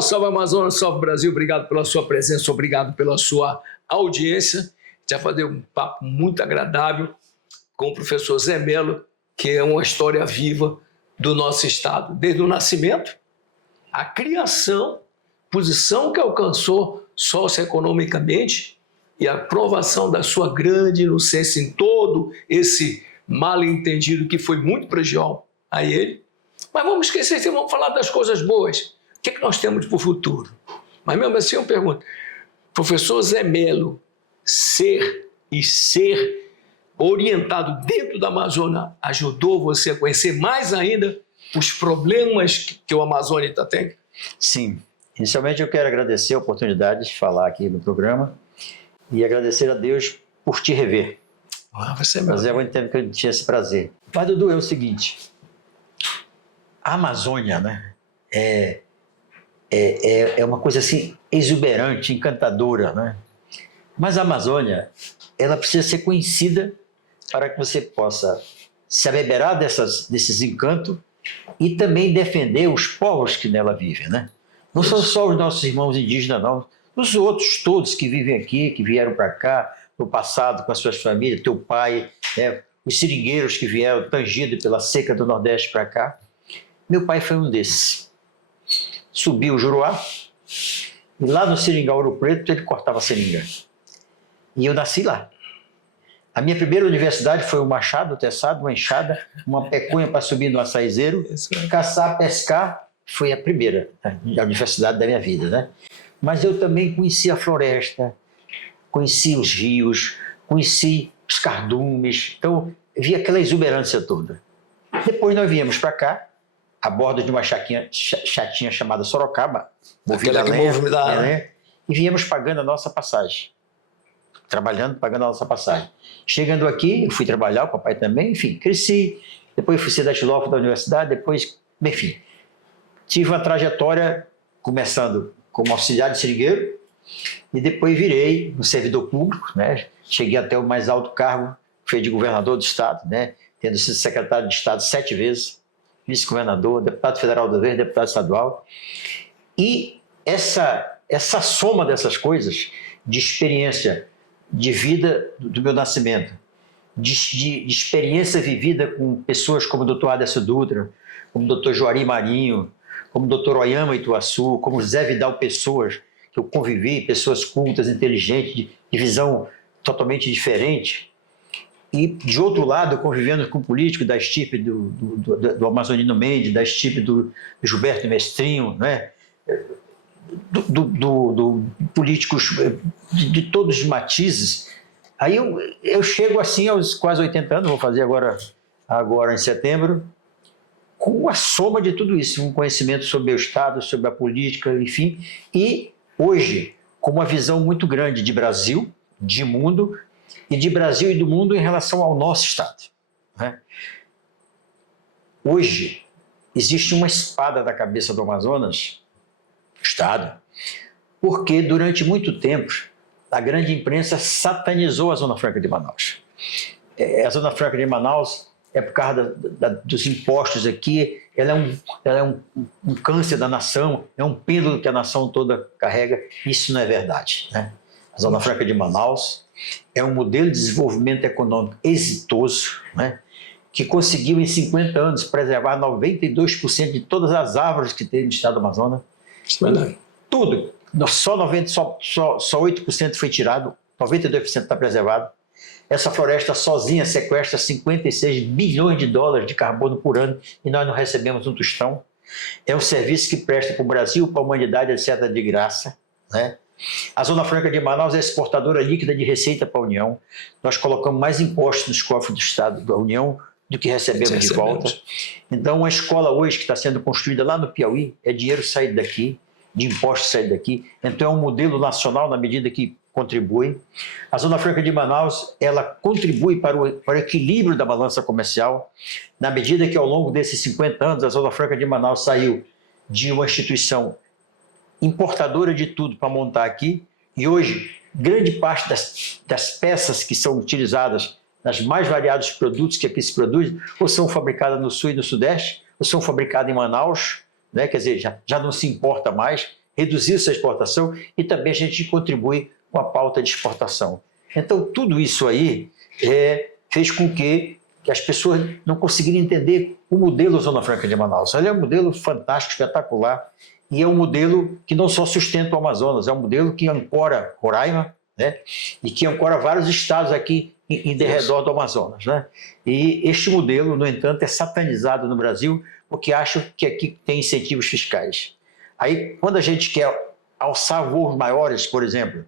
salve Amazonas, salve Brasil, obrigado pela sua presença, obrigado pela sua audiência. A gente vai fazer um papo muito agradável com o professor Zé Melo, que é uma história viva do nosso estado, desde o nascimento, a criação, posição que alcançou socioeconomicamente e a aprovação da sua grande inocência em todo esse mal-entendido que foi muito prejudicial a ele. Mas vamos esquecer isso, vamos falar das coisas boas. O que é que nós temos para o futuro? Mas mesmo assim eu pergunto, professor Zé Melo, ser orientado dentro da Amazônia ajudou você a conhecer mais ainda os problemas que o Amazônia está tendo? Sim. Inicialmente eu quero agradecer a oportunidade de falar aqui no programa e agradecer a Deus por te rever. Você mesmo. Fazia muito tempo que eu tinha esse prazer. Mas, Dudu, é o seguinte, a Amazônia, né, é uma coisa assim exuberante, encantadora, né? Mas a Amazônia, ela precisa ser conhecida para que você possa se abeberar desses encantos e também defender os povos que nela vivem, né? Não são só os nossos irmãos indígenas, não. Os outros todos que vivem aqui, que vieram para cá no passado com as suas famílias, teu pai, né? Os seringueiros que vieram tangidos pela seca do Nordeste para cá. Meu pai foi um desses. Subiu o Juruá e lá no Seringal Ouro Preto ele cortava seringa. E eu nasci lá. A minha primeira universidade foi um machado, um teçado, uma enxada, uma peconha para subir no açaizeiro, caçar, pescar, foi a primeira a universidade da minha vida, né? Mas eu também conheci a floresta, conheci os rios, conheci os cardumes, então vi aquela exuberância toda. Depois nós viemos para cá, a bordo de uma chatinha chamada Sorocaba, movida a lenha, né? E viemos pagando a nossa passagem. Trabalhando, pagando a nossa passagem. Chegando aqui, eu fui trabalhar, o papai também, enfim, cresci. Depois fui ser datilógrafo da universidade, depois, enfim. Tive uma trajetória começando como auxiliar de seringueiro e depois virei um servidor público, né? Cheguei até o mais alto cargo, fui de governador do estado, né? Tendo sido secretário de estado 7 vezes, vice-governador, deputado federal 2 vezes, deputado estadual. E essa soma dessas coisas, de experiência de vida do meu nascimento, de experiência vivida com pessoas como o Dr. Aderson Dutra, como o Dr. Juari Marinho, como o Dr. Oyama Ituaçu, como Zé Vidal Pessoas, que eu convivi, pessoas cultas, inteligentes, de visão totalmente diferente. E, de outro lado, convivendo com políticos da estirpe do Amazonino Mendes, da estirpe do Gilberto Mestrinho, né? Políticos de todos os matizes. Aí eu chego assim aos quase 80 anos, vou fazer agora em setembro, com a soma de tudo isso, um conhecimento sobre o Estado, sobre a política, enfim, e hoje com uma visão muito grande de Brasil, de mundo, e de Brasil e do mundo em relação ao nosso Estado, né? Hoje existe uma espada na cabeça do Amazonas, Estado, porque durante muito tempo a grande imprensa satanizou a Zona Franca de Manaus. A Zona Franca de Manaus é por causa dos impostos aqui, ela é um câncer da nação, é um pêndulo que a nação toda carrega. Isso não é verdade, né? A Zona Franca de Manaus é um modelo de desenvolvimento econômico exitoso, né? Que conseguiu em 50 anos preservar 92% de todas as árvores que tem no estado do Amazonas. Tudo. Só 8% foi tirado, 92% está preservado. Essa floresta sozinha sequestra 56 bilhões de dólares de carbono por ano e nós não recebemos um tostão. É um serviço que presta para o Brasil, para a humanidade, etc., de graça, né? A Zona Franca de Manaus é exportadora líquida de receita para a União. Nós colocamos mais impostos nos cofres do Estado da União do que recebemos de volta. Então, uma escola hoje que está sendo construída lá no Piauí, é dinheiro saído daqui, de impostos saídos daqui. Então, é um modelo nacional na medida que contribui. A Zona Franca de Manaus, ela contribui para o equilíbrio da balança comercial, na medida que ao longo desses 50 anos, a Zona Franca de Manaus saiu de uma instituição importadora de tudo para montar aqui, e hoje, grande parte das peças que são utilizadas nas mais variados produtos que aqui se produzem, ou são fabricadas no Sul e no Sudeste, ou são fabricadas em Manaus, né? Quer dizer, já não se importa mais, reduzir sua exportação e também a gente contribui com a pauta de exportação. Então, tudo isso aí fez com que as pessoas não conseguiram entender o modelo Zona Franca de Manaus. Ele é um modelo fantástico, espetacular, e é um modelo que não só sustenta o Amazonas, é um modelo que ancora Roraima, né? E que ancora vários estados aqui em derredor do Amazonas, né? E este modelo, no entanto, é satanizado no Brasil porque acham que aqui tem incentivos fiscais. Aí, quando a gente quer alçar voos maiores, por exemplo,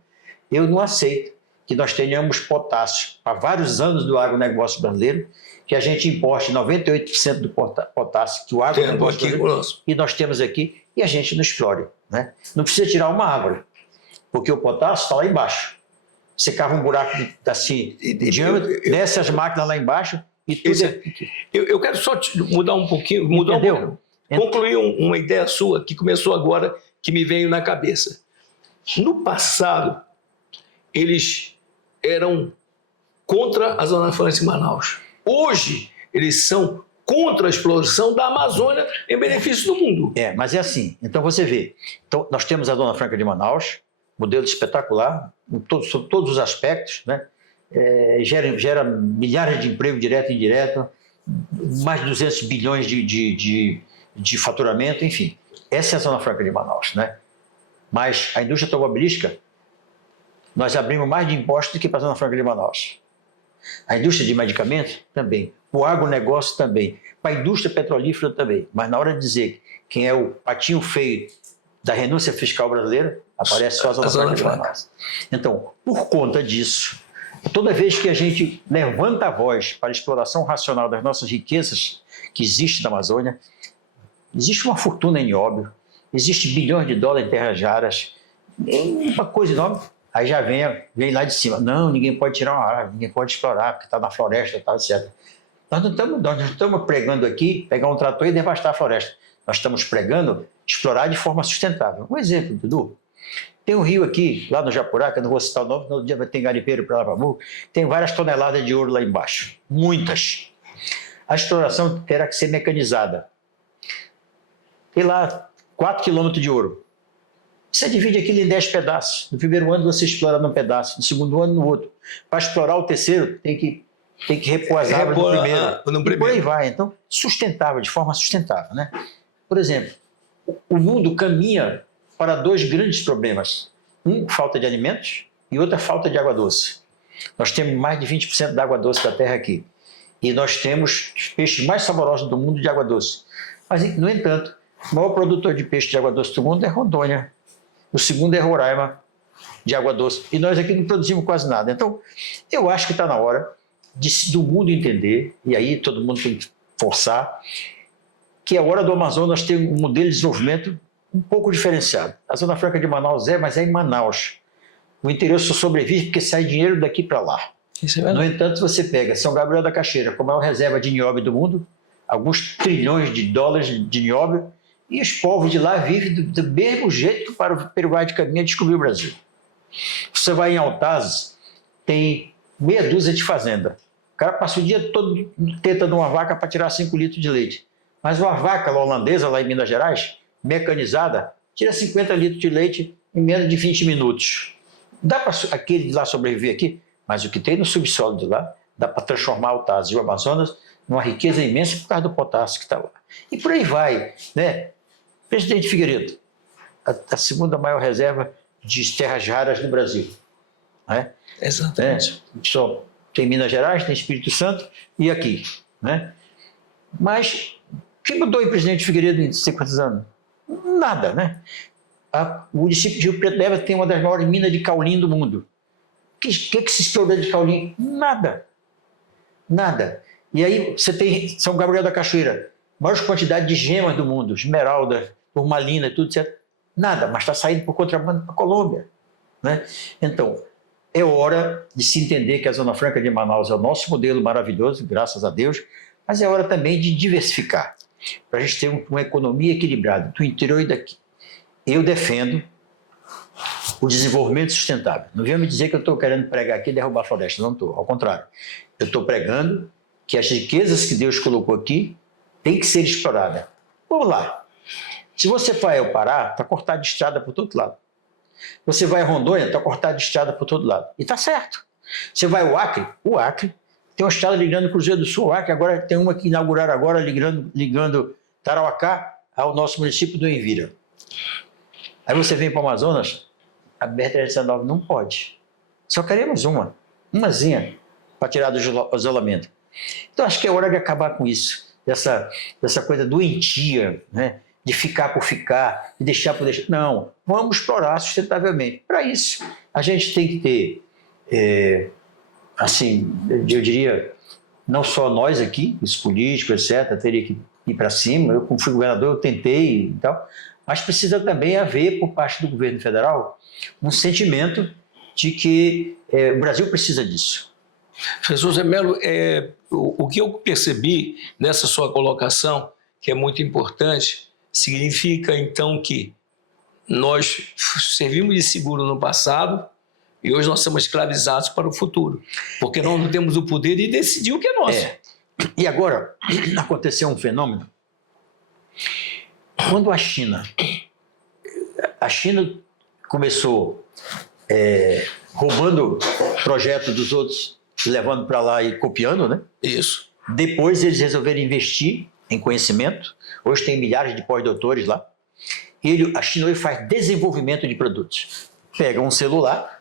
eu não aceito que nós tenhamos potássio para vários anos do agronegócio brasileiro, que a gente importe 98% do potássio que o agronegócio brasileiro, e nós temos aqui, e a gente não explore, né? Não precisa tirar uma árvore, porque o potássio está lá embaixo. Você cava um buraco assim, de diâmetro, desce as máquinas lá embaixo e tudo eu quero só mudar um pouquinho, concluir uma ideia sua que começou agora, que me veio na cabeça. No passado, eles eram contra a Zona Franca de Manaus. Hoje, eles são contra a exploração da Amazônia em benefício do mundo. Mas é assim. Então, você vê. Então, nós temos a Zona Franca de Manaus, modelo espetacular, sobre todos os aspectos, né? Gera milhares de empregos direto e indireto, mais de 200 bilhões de faturamento, enfim. Essa é a Zona Franca de Manaus, né? Mas a indústria automobilística, nós abrimos mais de impostos do que para a Zona Franca de Manaus. A indústria de medicamentos também, o agronegócio também, para a indústria petrolífera também. Mas na hora de dizer quem é o patinho feio da renúncia fiscal brasileira, aparece só a Zona Franca de Manaus. Então, por conta disso, toda vez que a gente levanta a voz para a exploração racional das nossas riquezas que existe na Amazônia, existe uma fortuna em nióbio, existe bilhões de dólares em terras raras, uma coisa enorme. Aí já vem lá de cima, não, ninguém pode tirar uma árvore, ninguém pode explorar, porque está na floresta e tal, etc. Nós não estamos pregando aqui, pegar um trator e devastar a floresta. Nós estamos pregando explorar de forma sustentável. Um exemplo, Dudu. Tem um rio aqui, lá no Japurá, que eu não vou citar o nome, no dia vai ter garimpeiro para lá para Mu, tem várias toneladas de ouro lá embaixo. Muitas. A exploração terá que ser mecanizada. Tem lá 4 quilômetros de ouro. Você divide aquilo em 10 pedaços. No primeiro ano você explora num pedaço, no segundo ano no outro. Para explorar o terceiro, tem que repor as árvores no primeiro. E por aí vai. Então, sustentável, de forma sustentável, né? Por exemplo, o mundo caminha para 2 grandes problemas. Falta de alimentos e outra, falta de água doce. Nós temos mais de 20% da água doce da terra aqui. E nós temos os peixes mais saborosos do mundo de água doce. Mas, no entanto, o maior produtor de peixe de água doce do mundo é Rondônia. O segundo é Roraima, de água doce. E nós aqui não produzimos quase nada. Então, eu acho que está na hora do mundo entender, e aí todo mundo tem que forçar, que é a hora do Amazonas ter um modelo de desenvolvimento um pouco diferenciado. A Zona Franca de Manaus mas é em Manaus. O interior só sobrevive porque sai dinheiro daqui para lá. Isso é. No entanto, você pega São Gabriel da Cachoeira, com a maior reserva de nióbio do mundo, alguns trilhões de dólares de nióbio, e os povos de lá vivem do mesmo jeito para o Peruá de caminho descobrir o Brasil. Você vai em Altazes, tem meia dúzia de fazenda. O cara passa o dia todo tentando uma vaca para tirar 5 litros de leite. Mas uma vaca holandesa, lá em Minas Gerais, mecanizada, tira 50 litros de leite em menos de 20 minutos. Dá para aquele de lá sobreviver aqui? Mas o que tem no subsolo de lá, dá para transformar Altazes e o Amazonas numa riqueza imensa por causa do potássio que está lá. E por aí vai, né? Presidente Figueiredo, a segunda maior reserva de terras raras do Brasil. Né? Exatamente. Só tem Minas Gerais, tem Espírito Santo e aqui. Né? Mas o que mudou em Presidente Figueiredo em 50 anos? Nada, né? O município de Rio Preto deve ter uma das maiores minas de caulim do mundo. O que se explorou de caulim? Nada. Nada. E aí você tem São Gabriel da Cachoeira, maior quantidade de gemas do mundo, esmeralda, turmalina, tudo certo. Nada, mas está saindo por contrabando para a Colômbia. Né? Então, é hora de se entender que a Zona Franca de Manaus é o nosso modelo maravilhoso, graças a Deus, mas é hora também de diversificar, para a gente ter uma economia equilibrada, do interior e daqui. Eu defendo o desenvolvimento sustentável. Não venha me dizer que eu estou querendo pregar aqui e derrubar a floresta, não estou, ao contrário. Eu estou pregando que as riquezas que Deus colocou aqui têm que ser exploradas. Vamos lá. Se você vai ao Pará, está cortado de estrada por todo lado. Você vai a Rondônia, está cortado de estrada por todo lado. E está certo. Você vai ao Acre, o Acre tem uma estrada ligando o Cruzeiro do Sul ao Acre, agora tem uma que inauguraram agora ligando Tarauacá ao nosso município do Envira. Aí você vem para o Amazonas, a BR-319 não pode. Só queremos umazinha, para tirar do isolamento. Então acho que é hora de acabar com isso, dessa coisa doentia, né? De ficar por ficar, de deixar por deixar. Não, vamos explorar sustentavelmente. Para isso, a gente tem que ter, assim, eu diria, não só nós aqui, os políticos, etc., teria que ir para cima. Eu, como fui governador, eu tentei e tal, mas precisa também haver, por parte do governo federal, um sentimento de que o Brasil precisa disso. Professor Zé Melo, o que eu percebi nessa sua colocação, que é muito importante, significa então que nós servimos de seguro no passado e hoje nós somos escravizados para o futuro, porque nós não temos o poder de decidir o que é nosso. E agora, aconteceu um fenômeno. Quando a China começou roubando projetos dos outros, levando para lá e copiando, né? Isso. Depois eles resolveram investir em conhecimento. Hoje tem milhares de pós-doutores lá. A China hoje faz desenvolvimento de produtos. Pega um celular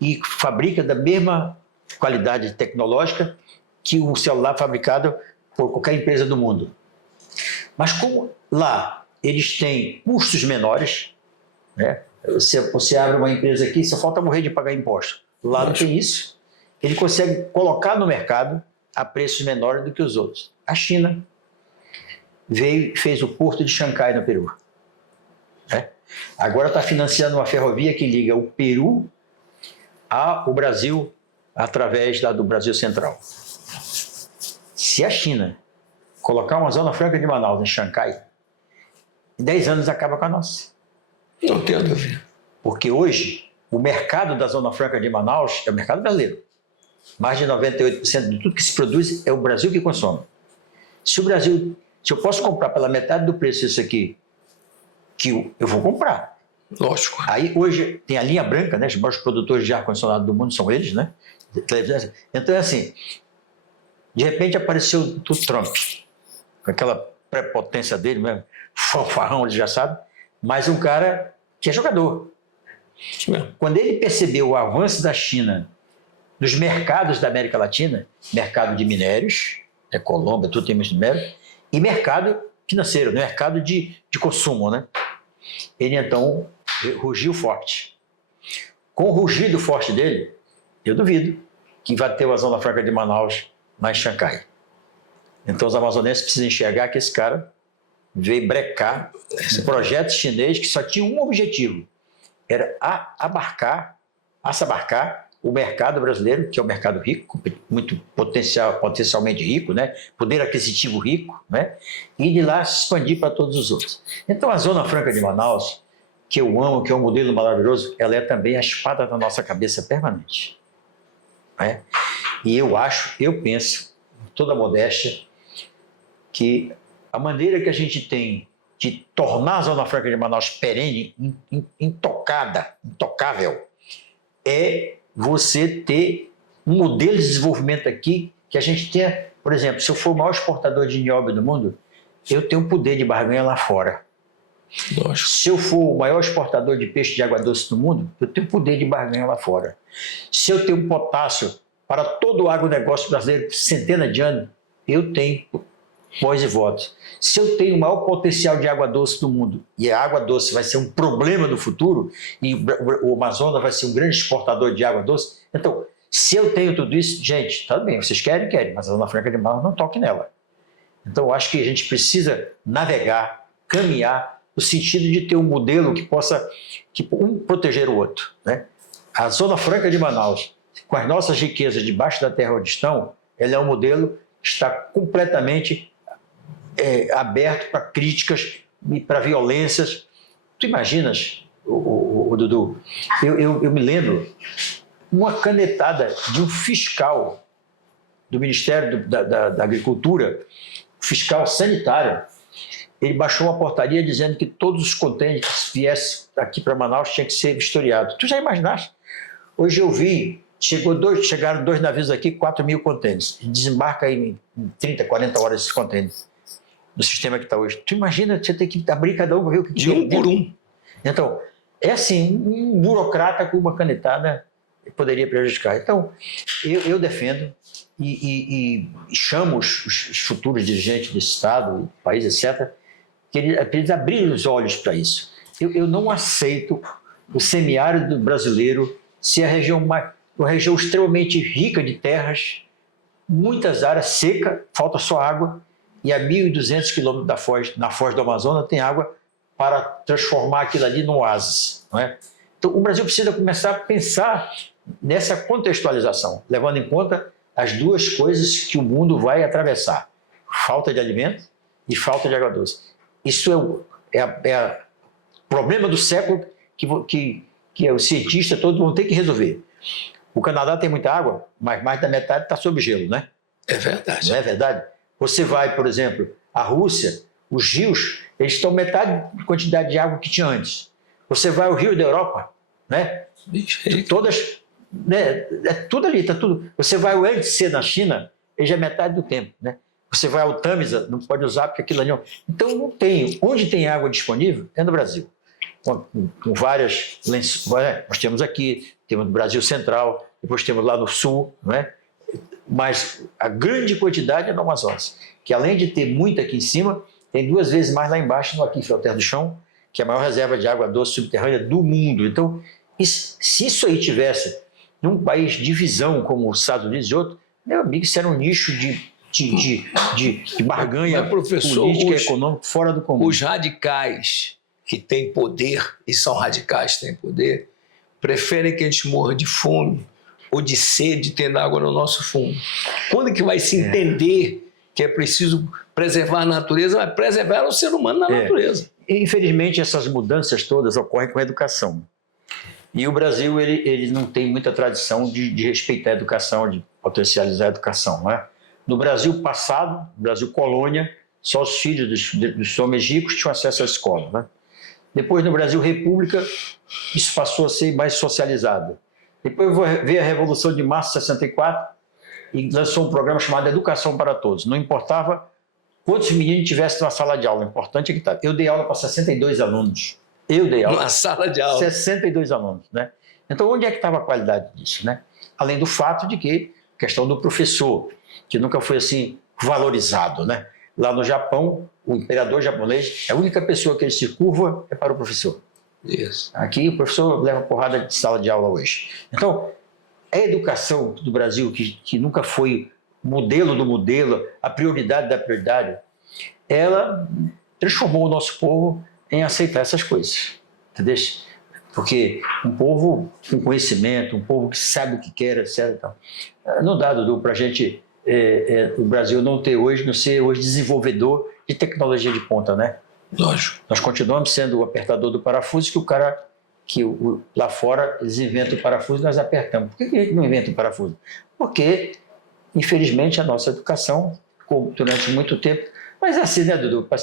e fabrica da mesma qualidade tecnológica que um celular fabricado por qualquer empresa do mundo. Mas como lá eles têm custos menores, né? Você abre uma empresa aqui, só falta morrer de pagar imposto. Lá não tem isso. Ele consegue colocar no mercado a preços menores do que os outros. A China veio e fez o porto de Xangai, no Peru. Agora está financiando uma ferrovia que liga o Peru ao Brasil através do Brasil Central. Se a China colocar uma zona franca de Manaus em Xangai, em 10 anos acaba com a nossa. Não tenho dúvida. Porque hoje o mercado da zona franca de Manaus é o mercado brasileiro. Mais de 98% de tudo que se produz é o Brasil que consome. Se eu posso comprar pela metade do preço isso aqui, que eu vou comprar. Lógico. Aí hoje tem a linha branca, né? Os maiores produtores de ar-condicionado do mundo são eles, né? Então é assim, de repente apareceu o Trump, com aquela prepotência dele mesmo, fanfarrão, ele já sabe, mas um cara que é jogador. Quando ele percebeu o avanço da China nos mercados da América Latina, mercado de minérios, Colômbia, tudo tem muito minério, e mercado financeiro, mercado de consumo, né? Ele então rugiu forte. Com o rugido forte dele, eu duvido que vai ter a Zona Franca de Manaus lá em Xangai. Então os amazonenses precisam enxergar que esse cara veio brecar esse projeto chinês que só tinha um objetivo, era abarcar o mercado brasileiro, que é um mercado rico, muito potencialmente rico, né? Poder aquisitivo rico, né? E de lá se expandir para todos os outros. Então a Zona Franca de Manaus, que eu amo, que é um modelo maravilhoso, ela é também a espada da nossa cabeça permanente. Né? E eu penso, com toda a modéstia, que a maneira que a gente tem de tornar a Zona Franca de Manaus perene, intocável, é você ter um modelo de desenvolvimento aqui que a gente tenha, por exemplo, se eu for o maior exportador de nióbio do mundo, eu tenho um poder de barganha lá fora. Lógico. Se eu for o maior exportador de peixe de água doce do mundo, eu tenho poder de barganha lá fora. Se eu tenho potássio para todo o agronegócio brasileiro por centenas de anos, eu tenho voz e voto. Se eu tenho o maior potencial de água doce do mundo, e a água doce vai ser um problema do futuro, e o Amazonas vai ser um grande exportador de água doce, então, se eu tenho tudo isso, gente, tá bem, vocês querem, mas a Zona Franca de Manaus não toque nela. Então, eu acho que a gente precisa navegar, caminhar, no sentido de ter um modelo que possa um proteger o outro. Né? A Zona Franca de Manaus, com as nossas riquezas debaixo da terra onde estão, ela é um modelo que está completamente aberto para críticas e para violências. Tu imaginas, o Dudu, eu me lembro uma canetada de um fiscal do Ministério da Agricultura, fiscal sanitário, ele baixou uma portaria dizendo que todos os contêineres que viessem aqui para Manaus tinham que ser vistoriados. Tu já imaginaste? Hoje eu vi, chegaram 2 navios aqui, 4.000 contêineres. Desembarca aí em 30, 40 horas esses contêineres no sistema que está hoje. Tu imagina você ter que abrir cada um para ver o que de um por um. Então, é assim, um burocrata com uma canetada poderia prejudicar. Então, eu defendo e chamo os futuros dirigentes desse Estado, país, etc., que eles abrirem os olhos para isso. Eu não aceito o semiárido brasileiro ser uma região extremamente rica de terras, muitas áreas seca, falta só água, e a 1.200 quilômetros na foz do Amazonas tem água para transformar aquilo ali num oásis. Não é? Então, o Brasil precisa começar a pensar nessa contextualização, levando em conta as duas coisas que o mundo vai atravessar: falta de alimento e falta de água doce. Isso é o problema do século que os cientistas todos vão ter que resolver. O Canadá tem muita água, mas mais da metade está sob gelo, né? É verdade. Não é verdade? Você vai, por exemplo, à Rússia, os rios, eles estão metade da quantidade de água que tinha antes. Você vai ao rio da Europa, né? Todas, né? É tudo ali, está tudo. Você vai ao Yangtze na China, ele já é metade do tempo, né? Você vai ao Tamisa, não pode usar porque aquilo ali não. Então não tem. Onde tem água disponível é no Brasil. Com várias lençóis, nós temos aqui, temos no Brasil Central, depois temos lá no Sul, não é? Mas a grande quantidade é no Amazonas, que além de ter muito aqui em cima, tem 2 vezes mais lá embaixo, no Aquífero Terra do Chão, que é a maior reserva de água doce subterrânea do mundo. Então, se isso aí tivesse num país de visão como os Estados Unidos e outro, meu amigo, isso era um nicho de barganha política e econômica fora do comum. Os radicais que têm poder, e são radicais que têm poder, preferem que a gente morra de fome ou de sede tendo água no nosso fundo. Quando que vai se entender que é preciso preservar a natureza, mas preservar o ser humano na natureza? Infelizmente, essas mudanças todas ocorrem com a educação. E o Brasil ele não tem muita tradição de respeitar a educação, de potencializar a educação. Não é? No Brasil passado, Brasil colônia, só os filhos dos homens ricos tinham acesso à escola. Né? Depois, no Brasil República, isso passou a ser mais socializado. Depois veio a Revolução de Março de 64 e lançou um programa chamado Educação para Todos. Não importava quantos meninos tivessem na sala de aula, o importante é que tá. Eu dei aula para 62 alunos. Eu dei aula. Na sala de aula. 62 alunos, né? Então, onde é que estava a qualidade disso, né? Além do fato de que a questão do professor, que nunca foi assim valorizado, né? Lá no Japão, o imperador japonês, a única pessoa que ele se curva é para o professor. Isso. Aqui o professor leva porrada de sala de aula hoje. Então, a educação do Brasil, que nunca foi modelo do modelo, a prioridade da prioridade, ela transformou o nosso povo em aceitar essas coisas. Entendeu? Porque um povo com conhecimento, um povo que sabe o que quer, etc. Não dá, Dudu, para a gente, o Brasil não ser hoje desenvolvedor de tecnologia de ponta, né? Lógico. Nós continuamos sendo o apertador do parafuso lá fora eles inventam o parafuso e nós apertamos. Por que não inventam o parafuso? Porque, infelizmente, a nossa educação ficou durante muito tempo. Mas é assim, né, Dudu? Para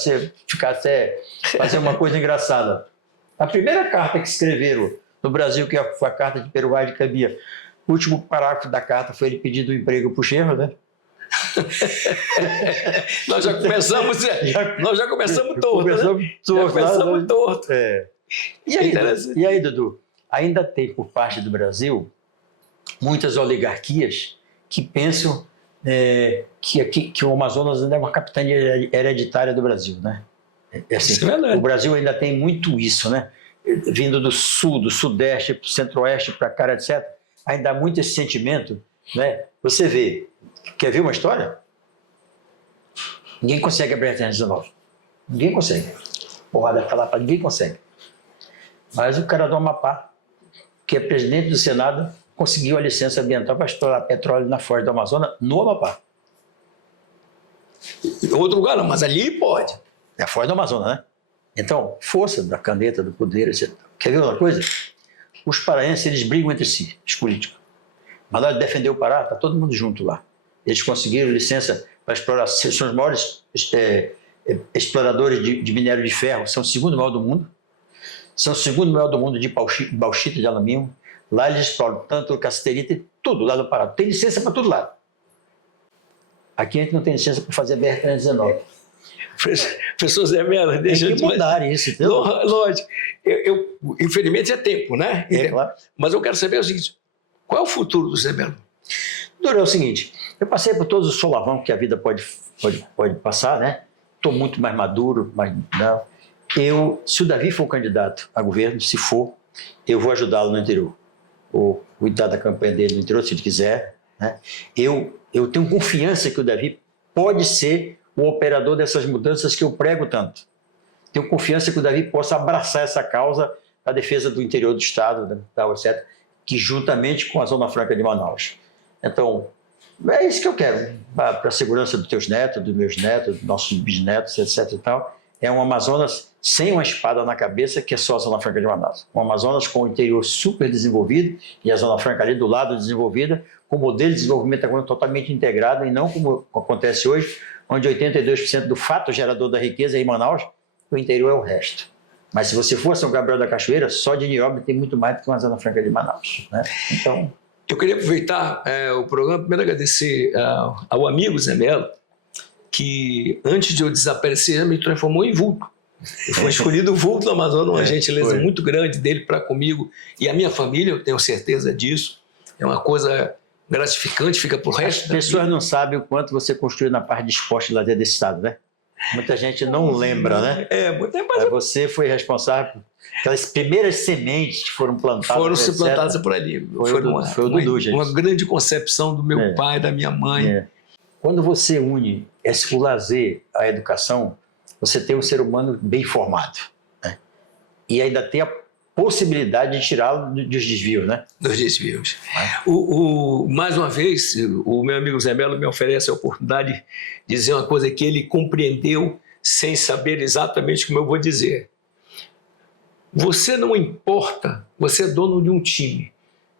ficar até fazer uma coisa engraçada. A primeira carta que escreveram no Brasil, que foi a carta de Peruá de Cabia, o último parágrafo da carta foi ele pedindo um emprego para o genro, né? Nós já começamos torto. Começamos torto. E aí, Dudu? Ainda tem por parte do Brasil muitas oligarquias que pensam que o Amazonas ainda é uma capitania hereditária do Brasil, né? Assim, o Brasil ainda tem muito isso, né? Vindo do sul, do sudeste, para o centro-oeste, para cá, etc. Ainda há muito esse sentimento, né? Você vê. Quer ver uma história? Ninguém consegue abrir a 319. Ninguém consegue. Porrada falar para ninguém consegue. Mas o cara do Amapá, que é presidente do Senado, conseguiu a licença ambiental para explorar petróleo na foz do Amazonas, no Amapá. Em outro lugar não, mas ali pode. É a foz do Amazonas, né? Então, força da caneta, do poder, etc. Quer ver outra coisa? Os paraenses, eles brigam entre si, os políticos. Mas na hora de defender o Pará, está todo mundo junto lá. Eles conseguiram licença para explorar, são os maiores exploradores de minério de ferro, são o segundo maior do mundo. São o segundo maior do mundo de bauxita de alumínio. Lá eles exploram tanto cassiterita, tudo lá do Pará. Tem licença para todo lado. Aqui a gente não tem licença para fazer BR-319. Professor Zé Mello, deixa eu tem que mudar isso, entendeu? Lógico. Infelizmente é tempo, né? Claro. Mas eu quero saber o seguinte, qual é o futuro do Zé Mello? É o seguinte, eu passei por todos os solavão que a vida pode passar, né? Estou muito mais maduro, mas não. Se o Davi for candidato a governo, se for, eu vou ajudá-lo no interior. Vou cuidar da campanha dele no interior, se ele quiser, né? Eu tenho confiança que o Davi pode ser o operador dessas mudanças que eu prego tanto. Tenho confiança que o Davi possa abraçar essa causa da defesa do interior do Estado, etc., que juntamente com a Zona Franca de Manaus. Então, é isso que eu quero, para a segurança dos teus netos, dos meus netos, dos nossos bisnetos, etc. e tal. É um Amazonas sem uma espada na cabeça, que é só a Zona Franca de Manaus. Um Amazonas com o interior super desenvolvido e a Zona Franca ali do lado desenvolvida, com o modelo de desenvolvimento agora totalmente integrado e não como acontece hoje, onde 82% do fato gerador da riqueza é em Manaus, o interior é o resto. Mas se você for a São Gabriel da Cachoeira, só de nióbio tem muito mais do que uma Zona Franca de Manaus, né? Então... Eu queria aproveitar o programa, primeiro agradecer ao amigo Zé Mello, que antes de eu desaparecer me transformou em vulto. Eu fui escolhido vulto do Amazonas, uma gentileza muito grande dele para comigo e a minha família, eu tenho certeza disso. É uma coisa gratificante, fica pro resto. As pessoas não sabem o quanto você construiu na parte de esporte e lazer desse estado, né? Muita gente não lembra, né? Mas você foi responsável por aquelas primeiras sementes que foram plantadas. Foram se plantadas por ali. Foi o Dudu, gente. Uma grande concepção do meu pai, da minha mãe. Quando você une o lazer à educação, você tem um ser humano bem formado, né? E ainda tem a possibilidade de tirá-lo dos desvios, né? Dos desvios. Mais uma vez, o meu amigo Zé Mello me oferece a oportunidade de dizer uma coisa que ele compreendeu sem saber exatamente como eu vou dizer. Você não importa, você é dono de um time.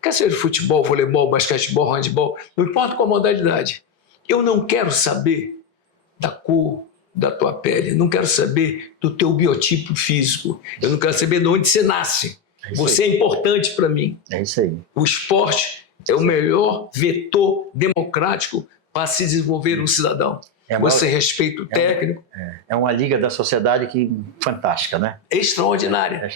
Quer ser futebol, voleibol, basquetebol, handebol, não importa qual modalidade. Eu não quero saber da cor da tua pele, não quero saber do teu biotipo físico, eu não quero saber de onde você nasce. Você é importante para mim. É isso aí. O esporte é o melhor vetor democrático para se desenvolver um cidadão. Você respeita o técnico. É uma liga da sociedade fantástica, né? Extraordinária.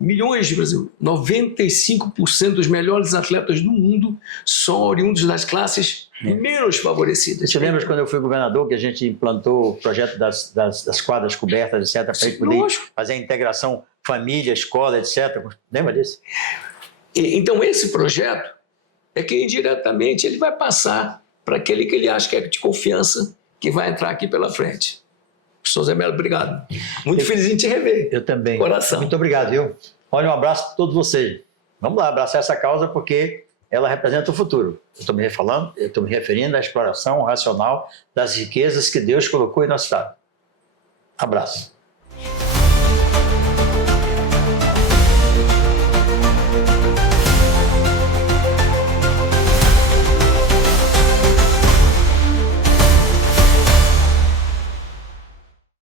Milhões de Brasil. 95% dos melhores atletas do mundo são oriundos das classes menos favorecidas. Você lembra quando eu fui governador que a gente implantou o projeto das quadras cobertas, etc., para a gente poder fazer a integração família, escola, etc.? Lembra disso? Então, esse projeto é que indiretamente ele vai passar para aquele que ele acha que é de confiança, que vai entrar aqui pela frente. Professor Zé Mello, obrigado. Muito feliz em te rever. Eu também. Coração. Muito obrigado, viu? Olha, um abraço para todos vocês. Vamos lá, abraçar essa causa porque ela representa o futuro. Eu estou me referindo à exploração racional das riquezas que Deus colocou em nosso estado. Abraço.